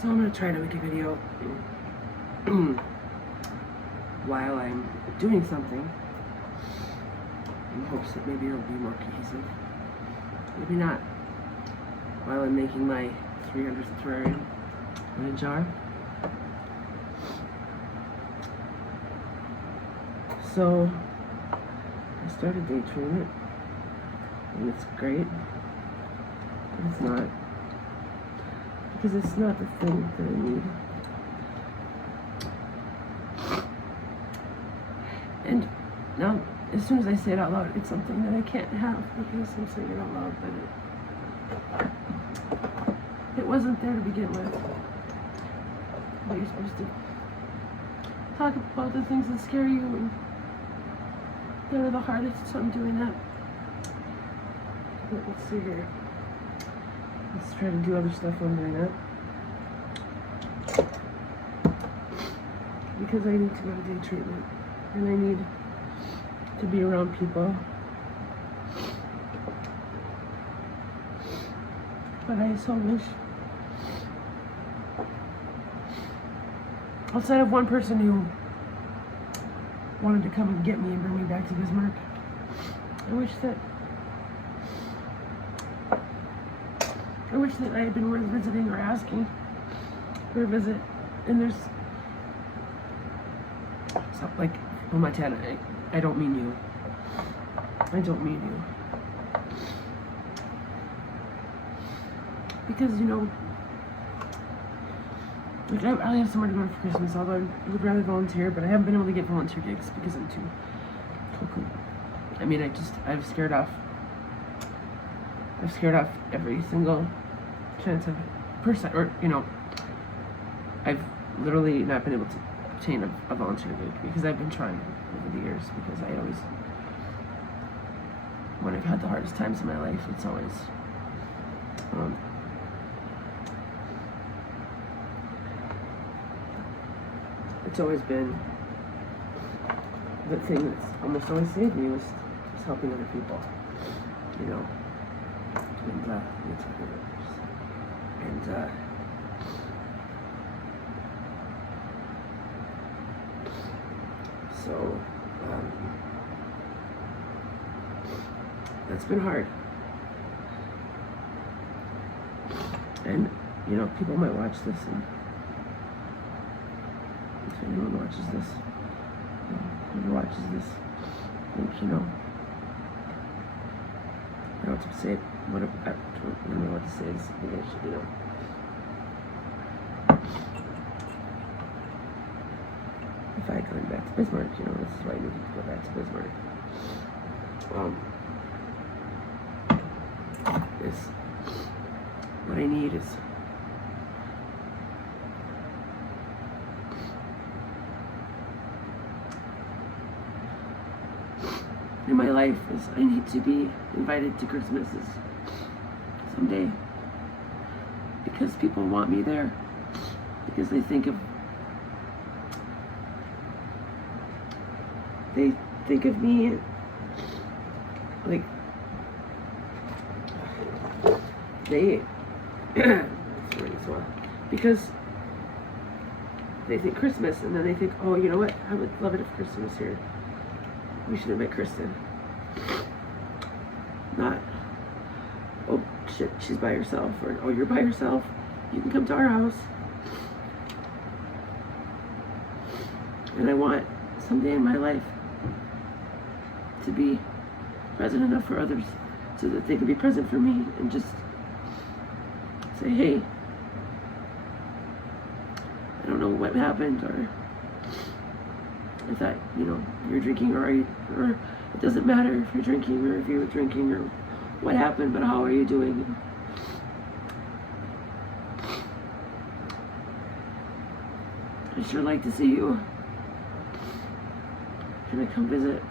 So I'm going to try to make a video while I'm doing something in hopes that maybe it'll be more cohesive. Maybe not while I'm making my 300th terrarium in a jar. So I started day treatment, and it's great, but it's not, because it's not the thing that I need. And now, as soon as I say it out loud, it's something that I can't have because I'm saying it out loud, but it wasn't there to begin with. But you're supposed to talk about the things that scare you and that are the hardest, so I'm doing that. But let's see here. Let's try to do other stuff while I'm doing that. Because I need to go to day treatment, and I need to be around people. But I so wish, outside of one person who wanted to come and get me and bring me back to Bismarck, I wish that I had been worth visiting or asking for a visit. And there's stuff like, oh my Tana, I don't mean you. I don't mean you. Because, you know, like I have somewhere to go for Christmas, although I would rather volunteer, but I haven't been able to get volunteer gigs because I'm too cuckoo. I mean, I've scared off every single chance of person, or, you know, I've literally not been able to obtain a volunteer gig because I've been trying over the years, because I always, when I've had the hardest times in my life, it's always, it's always been the thing that's almost always saved me was helping other people, you know. And so that's been hard. And, you know, people might watch this, and if anyone watches this, whoever watches this, think, you know, I don't know what to say. I don't know what to say. This, I think I should, you know. If I had gone back to Bismarck, you know, this is why I needed to go back to Bismarck. What I need is in my life is I need to be invited to Christmases someday, because people want me there, because they think of me like they because they think Christmas, and then they think, oh, you know what, I would love it if Kristen was here. We should have met Kristen. Not, oh shit, she's by herself, or oh, you're by yourself, you can come to our house. And I want someday in my life to be present enough for others so that they can be present for me and just say, hey, I don't know what happened, or I thought, you know, you're drinking, or it doesn't matter if you're drinking or if you were drinking or what happened, but how are you doing? I'd sure like to see you. Can I come visit?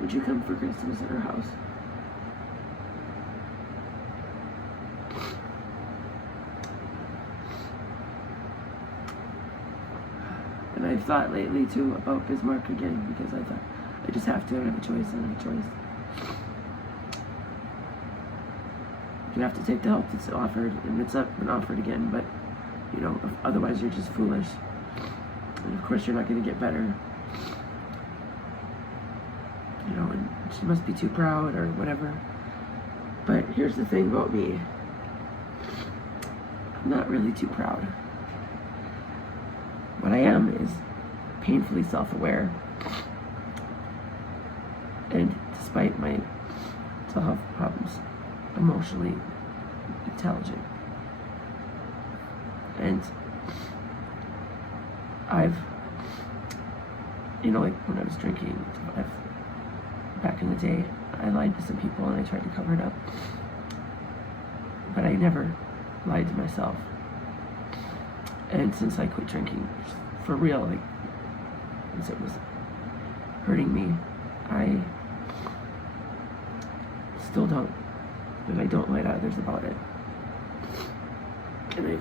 Would you come for Christmas at our house? And I've thought lately too about Bismarck again, because I thought I just have to. I have a choice. I have a choice. You have to take the help that's offered, and it's up and offered again, but, you know, otherwise you're just foolish. And of course you're not going to get better. You know, and she must be too proud or whatever. But here's the thing about me. I'm not really too proud. What I am is painfully self-aware. And despite my mental health problems, emotionally intelligent. And I've, you know, like when I was drinking, back in the day, I lied to some people and I tried to cover it up. But I never lied to myself. And since I quit drinking, for real, like, since it was hurting me, I still don't. And I don't lie to others about it. And I've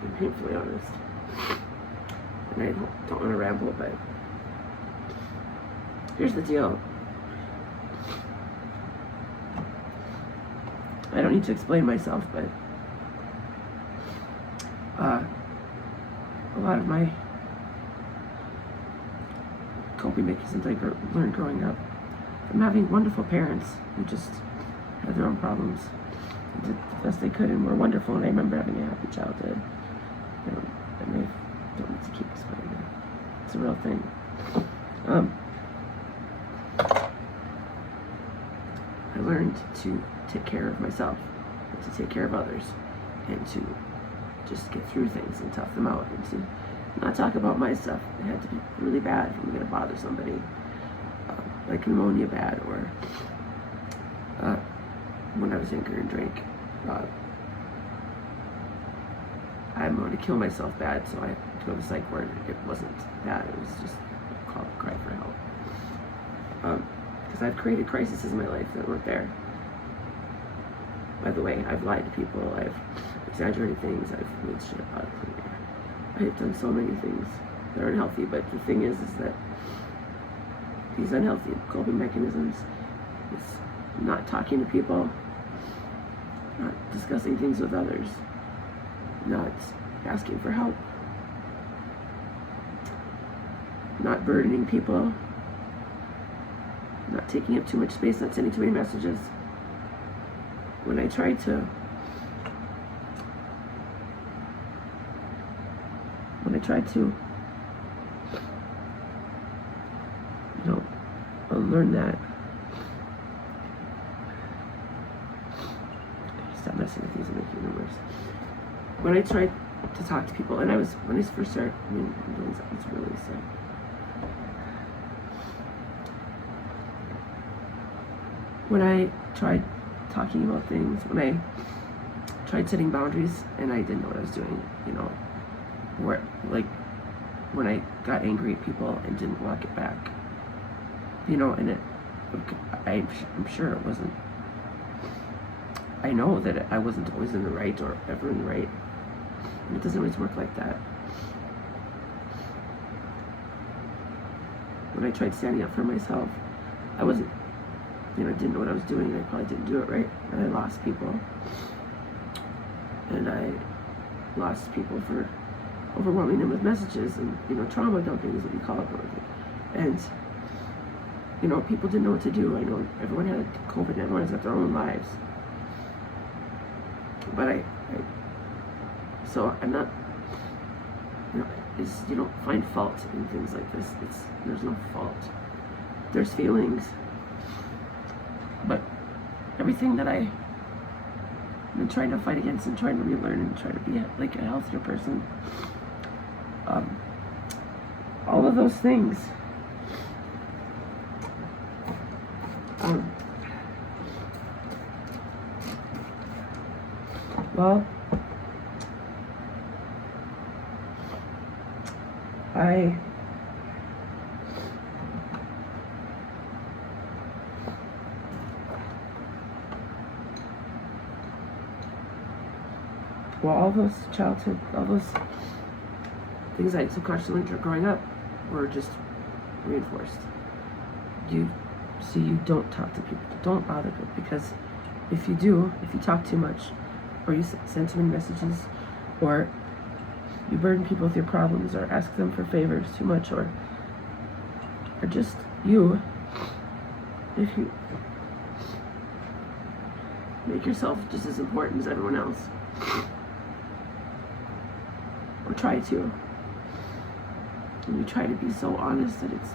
been painfully honest. And I don't want to ramble, but here's the deal. I don't need to explain myself, but a lot of my coping mechanisms I learned growing up from having wonderful parents who just had their own problems and did the best they could and were wonderful, and I remember having a happy childhood. You know, and I don't need to keep explaining that. It's a real thing. I learned to take care of myself, and to take care of others, and to just get through things and tough them out, and to not talk about my stuff. It had to be really bad if I'm going to bother somebody, like pneumonia bad, or when I was younger and drank, I'm going to kill myself bad, so I had to go to psych ward. It wasn't bad, it was just a cry for help. Because I've created crises in my life that weren't there. By the way, I've lied to people, I've exaggerated things, I've made shit up out of clean air. I have done so many things that are unhealthy, but the thing is that these unhealthy coping mechanisms is not talking to people, not discussing things with others, not asking for help, not burdening people, not taking up too much space, not sending too many messages. When I tried to you know, learn that, stop messing with these and making them worse. When I tried to talk to people, and when I first started, doing something that's really sick. When I tried talking about things, when I tried setting boundaries and I didn't know what I was doing, you know, where, like, when I got angry at people and didn't walk it back, you know, and I'm sure it wasn't, I know that I wasn't always in the right or ever in the right, and it doesn't always work like that. When I tried standing up for myself, I wasn't, you know, I didn't know what I was doing, and I probably didn't do it right, and I lost people. And I lost people for overwhelming them with messages and, you know, trauma dumping is what you call it. And, you know, people didn't know what to do. I know everyone had COVID and everyone's got their own lives. But so I'm not, you know, you don't find fault in things like this. There's no fault. There's feelings. But everything that I've been trying to fight against and trying to relearn and try to be like a healthier person, all of those things, well, all those childhood, all those things I subconsciously learned growing up were just reinforced. you don't talk to people, don't bother people, because if you do, if you talk too much, or you send too many messages, or you burden people with your problems, or ask them for favors too much, or just you, if you make yourself just as important as everyone else, or try to, and you try to be so honest that it's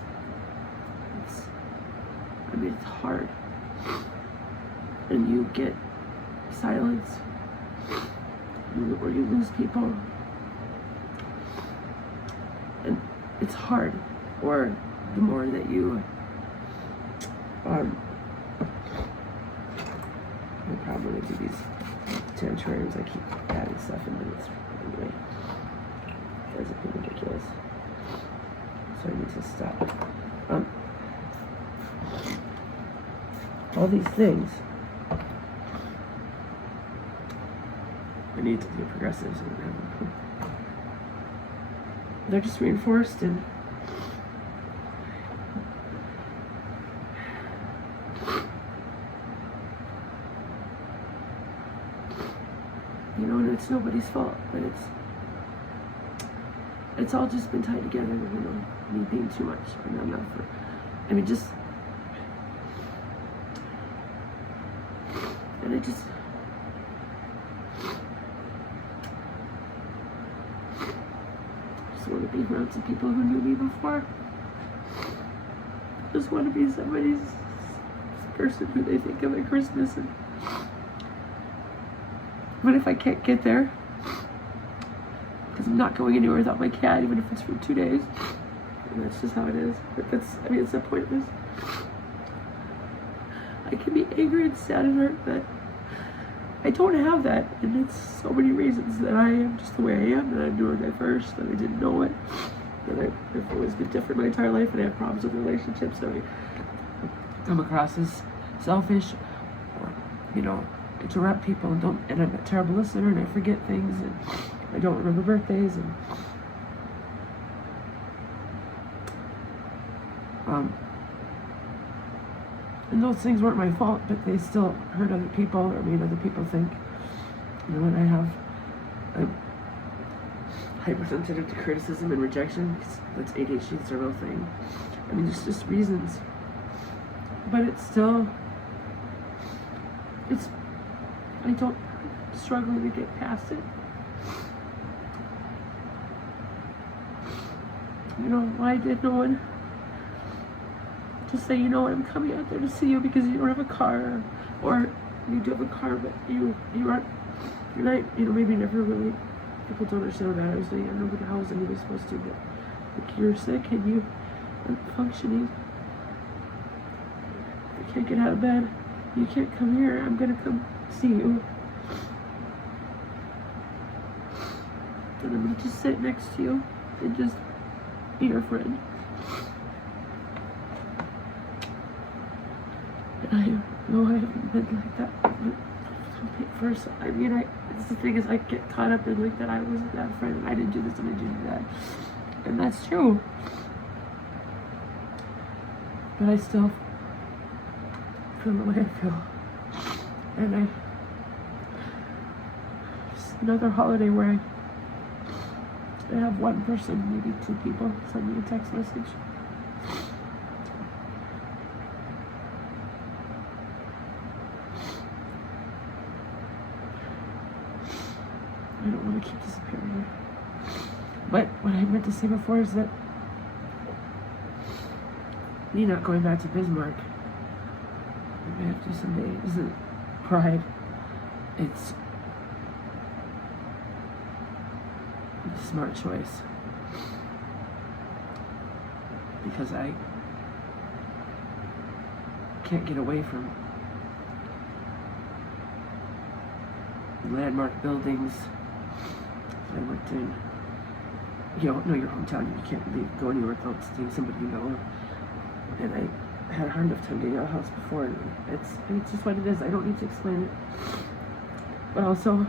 hard, and you get silence, or you lose people, and it's hard, or the more that you the problem with these terrariums, I keep adding stuff in, but it's anyway, it's ridiculous, so I need to stop. All these things I need to be progressives, and they're just reinforced, and and it's nobody's fault, but it's all just been tied together, me being too much, and I'm not for, just, and I just want to be around some people who knew me before. Just want to be somebody's person who they think of at Christmas. But if I can't get there, because I'm not going anywhere without my cat, even if it's for 2 days, and that's just how it is. But it's a pointless. I can be angry and sad and hurt, but I don't have that, and it's so many reasons that I am just the way I am, that I'm neurodiverse, that I didn't know it, that I've always been different my entire life, and I have problems with relationships, so I come across as selfish, or interrupt people, and I'm a terrible listener, and I forget things, and I don't remember birthdays, and those things weren't my fault, but they still hurt other people, or made other people think. And I'm hypersensitive to criticism and rejection, because that's ADHD, it's a real thing. It's just reasons. But I'm struggling to get past it. Why did no one just say, I'm coming out there to see you because you don't have a car, or you do have a car, but you're not, maybe never really, people don't understand what that is. I don't know what the hell is anybody supposed to, but you're sick and you aren't functioning. I can't get out of bed. You can't come here. I'm gonna come see you. And I'm gonna just sit next to you and just be your friend. I know I haven't been like that first. It's the thing is, I get caught up in that I wasn't that friend, and I didn't do this, and I didn't do that. And that's true. But I still feel the way I feel. And it's another holiday where I have one person, maybe 2 people, send me a text message. I don't want to keep disappearing. But what I meant to say before is that me not going back to Bismarck, maybe I have to someday, isn't pride. It's a smart choice. Because I can't get away from landmark buildings that I worked in. You know your hometown, you can't go anywhere without seeing somebody you know. And I had a hard enough time getting out of the house before, and it's just what it is. I don't need to explain it. But also,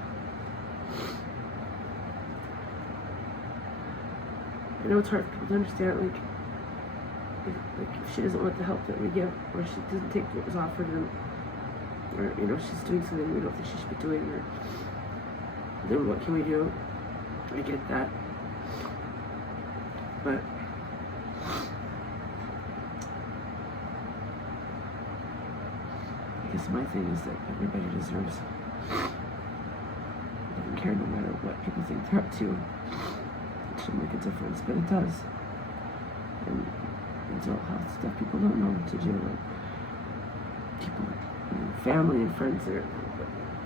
I know it's hard for people to understand, if she doesn't want the help that we give, or she doesn't take what was offered, or she's doing something we don't think she should be doing, or then what can we do? I get that, but I guess my thing is that everybody deserves. I don't care no matter what people think they're up to. It shouldn't make a difference, but it does. And mental health stuff people don't know what to do. Like people, family and friends that are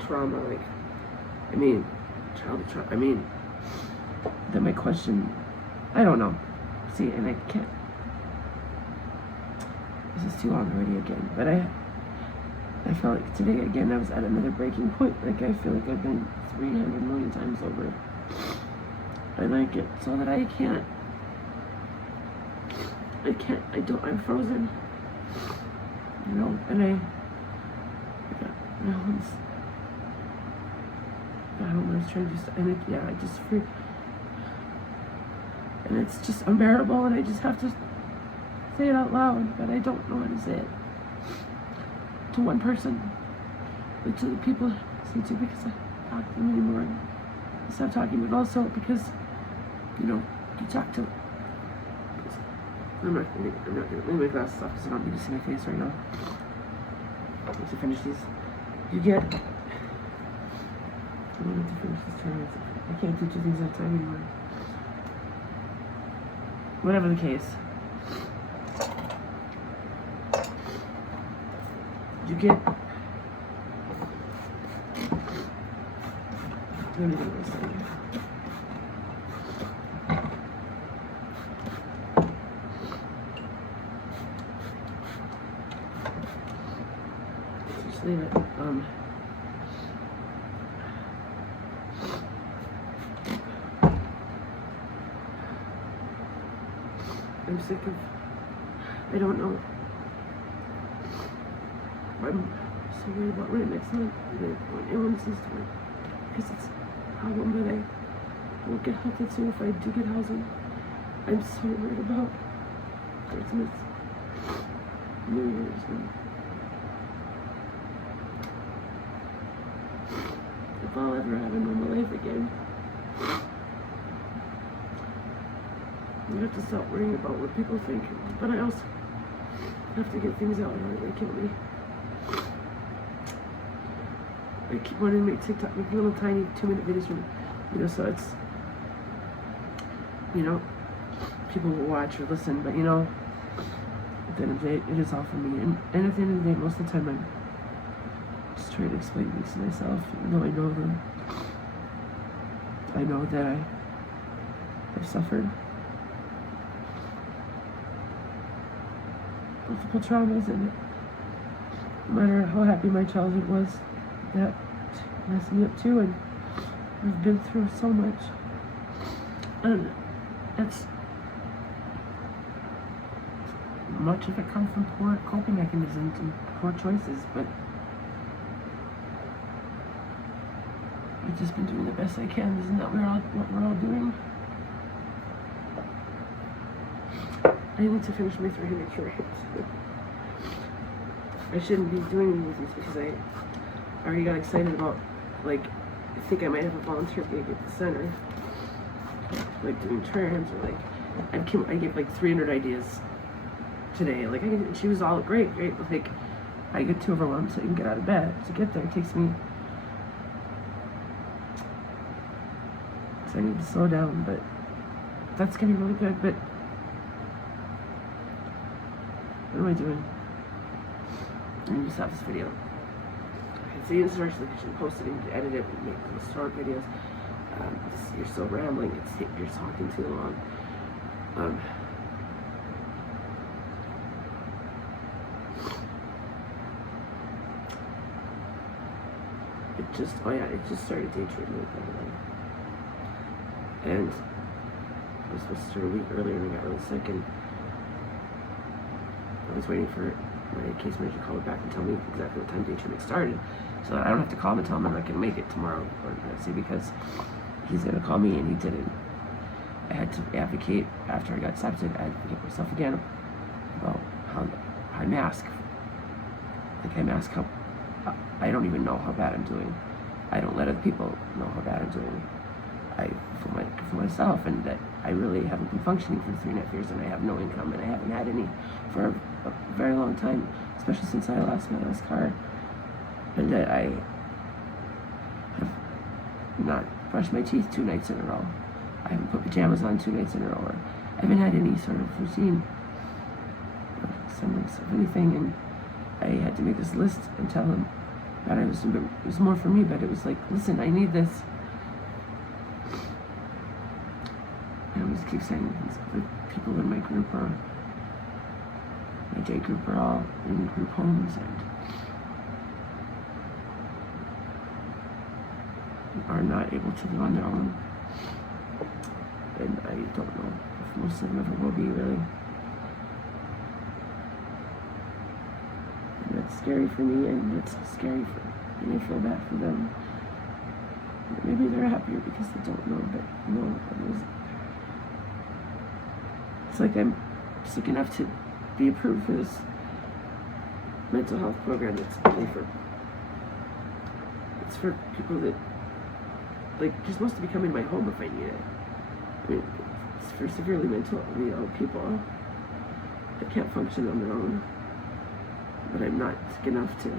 trauma. Childhood trauma. Then my question, I don't know. See, and I can't. This is too long already again, but I felt like today again I was at another breaking point. Like I feel like I've been 300 million times over, and I get so that I'm frozen, and I got my home's I was trying to just, and I just free, and it's just unbearable, and I just have to say it out loud, but I don't know how to say it to one person, but to the people I say to, because I talk to them anymore. I stop talking, but also because you talk to. I'm not gonna leave my glasses off because I don't need to see my face right now. Once I finish these, you get. I don't have to finish this term. I can't do two things at a time anymore. Whatever the case, you get. Let me do this thing. Just leave it. I'm sick of. I don't know. I'm so worried about rent next month. When illnesses start, because it's a problem that I won't get help soon if I do get housing. I'm so worried about Christmas, New Year's, and if I'll ever have a normal life again. I have to stop worrying about what people think, but I also have to get things out or they kill me. I keep wanting to make TikTok, make little tiny 2-minute videos from, so it's, people will watch or listen, but at the end of the day, it is all for me. And at the end of the day, most of the time, I'm just trying to explain things to myself, even though I know them. I know that I've suffered multiple traumas, and no matter how happy my childhood was, that messed me up too, and I've been through so much, and it's much of it comes from poor coping mechanisms and poor choices, but I've just been doing the best I can. Isn't that what we're all doing? I need to finish my 300 terrariums. I shouldn't be doing these because I already got excited about, I think I might have a volunteer gig at the center, doing terrariums, or I gave 300 ideas today. She was all great, I get too overwhelmed so I can get out of bed. To get there, it takes me, so I need to slow down, but that's gonna be really good, but what am I doing? I need to stop this video. Okay, so this is actually I should post it and edit it and make some short videos. You're so rambling, you're talking too long. It just started day treatment, by the way. And I was supposed to start a week earlier and I got really sick, and I was waiting for my case manager to call me back and tell me exactly what time day treatment started, so that I don't have to call him and tell him I'm not going to make it tomorrow, because he's going to call me and he didn't. I had to advocate after I got accepted. I advocate myself again how I mask. Like I mask how I don't even know how bad I'm doing. I don't let other people know how bad I'm doing. For myself, and that I really haven't been functioning for 3.5 years, and I have no income, and I haven't had any for a very long time, especially since I lost my last car, and that I have not brushed my teeth 2 nights in a row. I haven't put pajamas on 2 nights in a row, or I haven't had any sort of routine or semblance of anything, and I had to make this list and tell him that it was more for me, but it was like, listen, I need this. I always keep saying things. The people in my group my day group are all in group homes and are not able to live on their own. And I don't know if most of them ever will be, really. And that's scary for me, and it's scary and I feel bad for them. Maybe they're happier because they don't know, but no, it's like I'm sick enough to be approved for this mental health program that's only it's for people that, like, you're supposed to be coming to my home if I need it. I mean, it's for severely mentally ill people that can't function on their own, but I'm not sick enough to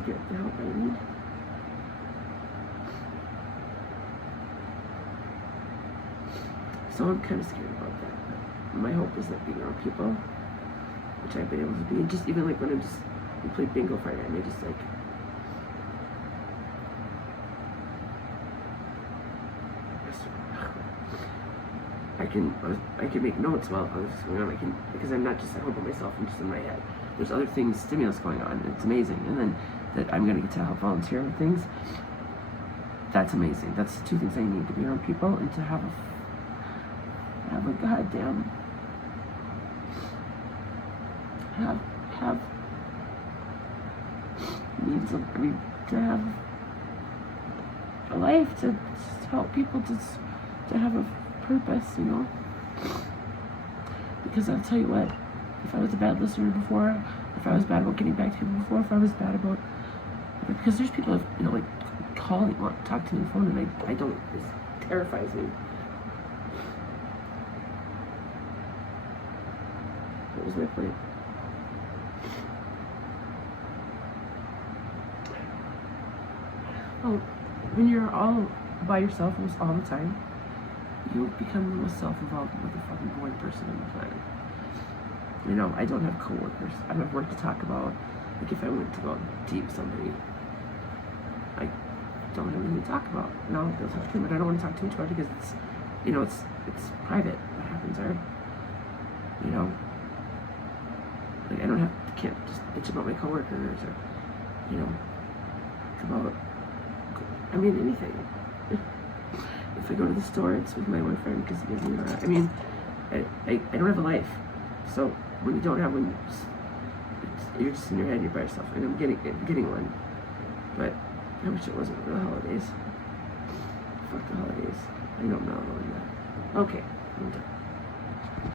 get the help I need. So I'm kind of scared about that. But my hope is that being around people, which I've been able to be, and just even like when we played bingo Friday, I may just like, I can make notes while this is going on. Because I'm not just at home by myself, I'm just in my head. There's other things, stimulus going on, and it's amazing. And then that I'm gonna get to help volunteer with things. That's amazing. That's 2 things I need: to be around people and to have a goddamn have means of to have a life, to help people, to have a purpose, you know. Because I'll tell you what, if I was a bad listener before, if I was bad about getting back to people before, if I was bad about, because there's people that, you know, like calling, want to talk to me on the phone, and I don't, it terrifies me. What was my point? Oh, when you're all by yourself almost all the time, you become the most self-involved motherfucking boring person on the planet. You know, I don't have coworkers. I don't have work to talk about. Like, if I went to go deep somebody, I don't have anything to talk about. No, they'll talk to me, but I don't want to talk too much about it because it's, you know, it's private what happens there. You know, like I can't just bitch about my coworkers or, you know, about, I mean, anything. If I go to the store, it's with my boyfriend because he gives me a ride. I mean, I don't have a life. So when you don't have one, you're just in your head, you're by yourself. And I'm getting one. But I wish it wasn't for the holidays. Fuck the holidays. I don't know. Okay, I'm done.